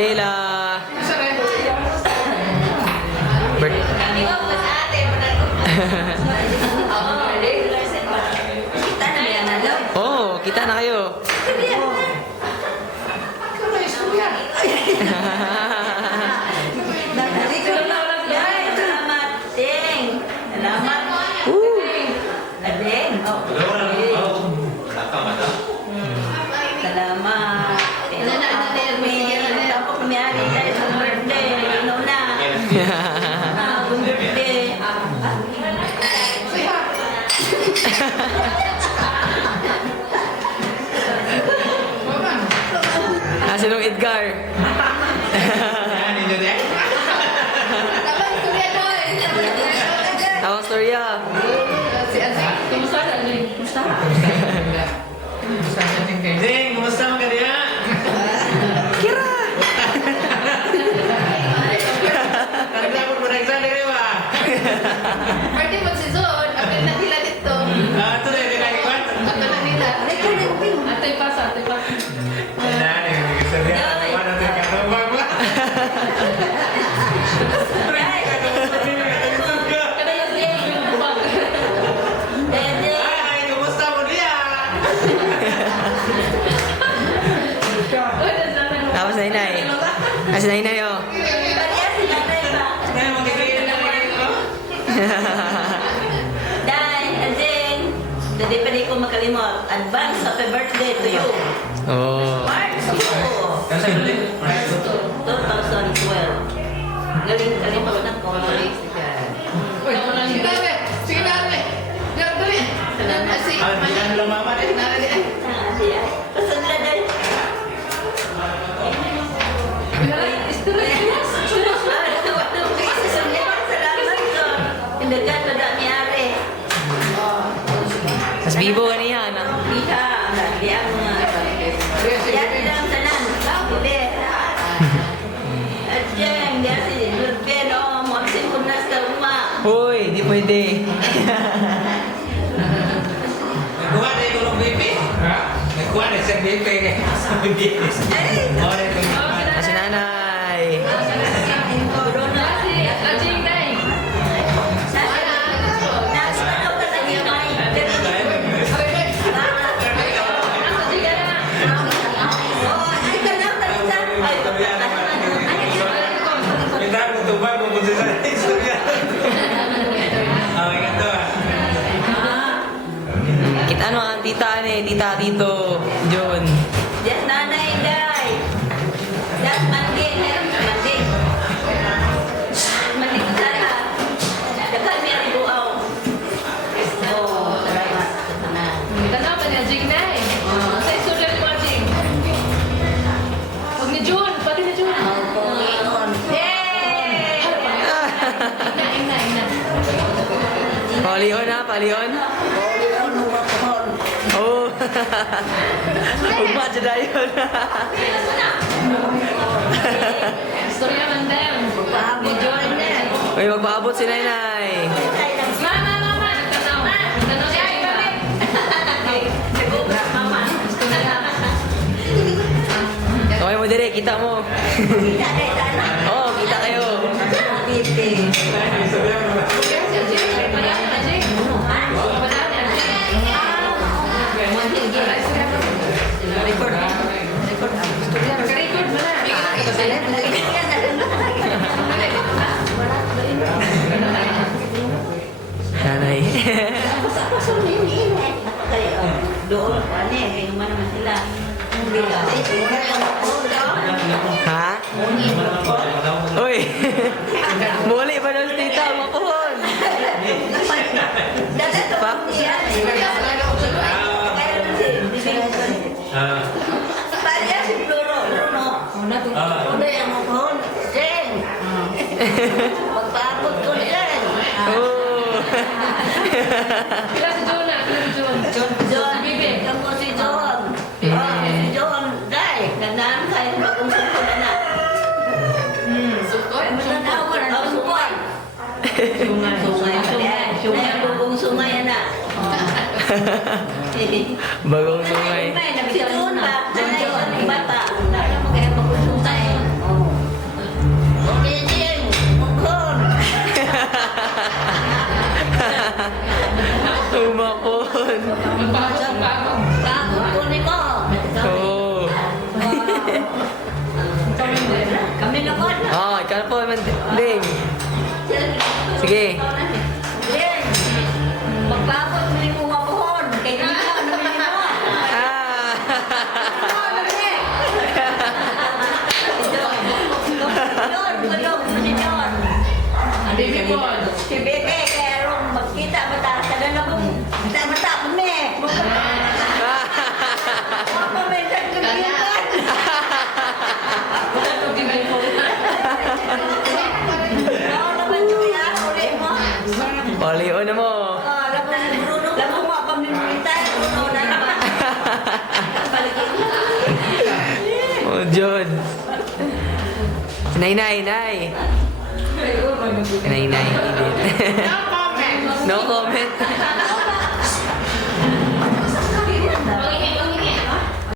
Stella. Oh, kita na kayo. Sinong Edgar? Tawang storya. Ding, kumusta mo kaya? Kira! Nagdapot mo nagsabi rin ba? Pwede mo si Zod, apel na nila dito. Ito na yung pinagkikwan? Apel na nila. Atoy pasa, atoy pasa. Sabi ako, ano ito yung katubag mo? Kada yung siya yung bubag. Ay, kumusta mo niya? Uy, dasana mo. Tapos na inay. Kasi na inay, oh. Ngayon, magkikita na rin ko. Dali pa di ko makalimot. Advance happy birthday to you. Oh. March 2, Kasi ulit. 2012. Galing pa na ko. Uy, sige na, be. Sige na, be. Dali. Asi. Di ka lang mama rin. Pasandra dahil. Salamat ko. Indagan na dami ari. Mas bibo ka niya, anak. Iha, di ang mga yan lang tanan. Hindi. At dyan, di si Lurben, o, maksin ko na sa uma. Hoy, di pwede. Nagkuha na yung BP? Ha? Nagkuha na siya BP. Sabi BP. Oo, na ito. Kasi nanay. Corona. Ajing na eh. Nasa daw ka na niya may. Minta mo tubag mo kung sa istorya. Okay ka to ah. Kita ano ang tita ni, tita Tito, John. Yes, nanay, day. That's Monday, Monday. Monday ko sana. Dagan may aribuaw. Oh, salamat sa tanan. Tanaw ba niya, Ajing na eh. Sa istorya ni Ajing. Huwag ni June, pati ni June. Yay! Ina. Palion ha, palion. Oh. Ugma dyan na yun. Istorya man din. Ni June na. Uy, magpaabot si nanay. Mama. Tanaw. Tanaw siya, iba. Mama. Okay mo dire, kita mo. Kita kay Tana. Oo, kita kayo. Titi. Nanay. Doon, ano eh, kaya naman naman sila. Ha? Uy. Muli pa doon tita, mapuhon. Pa? Tanya si Floro, Bruno. Una yung mapuhon. Jen. Magpaabot ko dyan. Oh. Pila si June na, pila si June. John, kamu si John. Oh, si John, dai. Nandaan kayo bagong sukod na. Sukot? Sukod. Oh, sukod. Sungay. Bagong sungay na. Bagong sungay. Si John ba? Nanay, bata. Ano mo kaya bagong sungay? Umapon. Magbago. Bago po ni mo. Oo. Kami na po na. Oh, ikaw po man. Ding. Sige. Then, magbabot mo yung mga pohon. Kaya hindi mo, ano mo mo. Ah. Ano ni? Don, si Don. Baby Paul. Si Bebe, kaya rin magkita, mataas ka na na po. Mata po ni. Mga pamensan ko na yun. Oo naman yung yan, uli mo. Palio na mo. Alam mo, Bruno, alam mo mga pamimilita, Bruno na naman. Oh, John. Nay. Nay. No comment. No comment.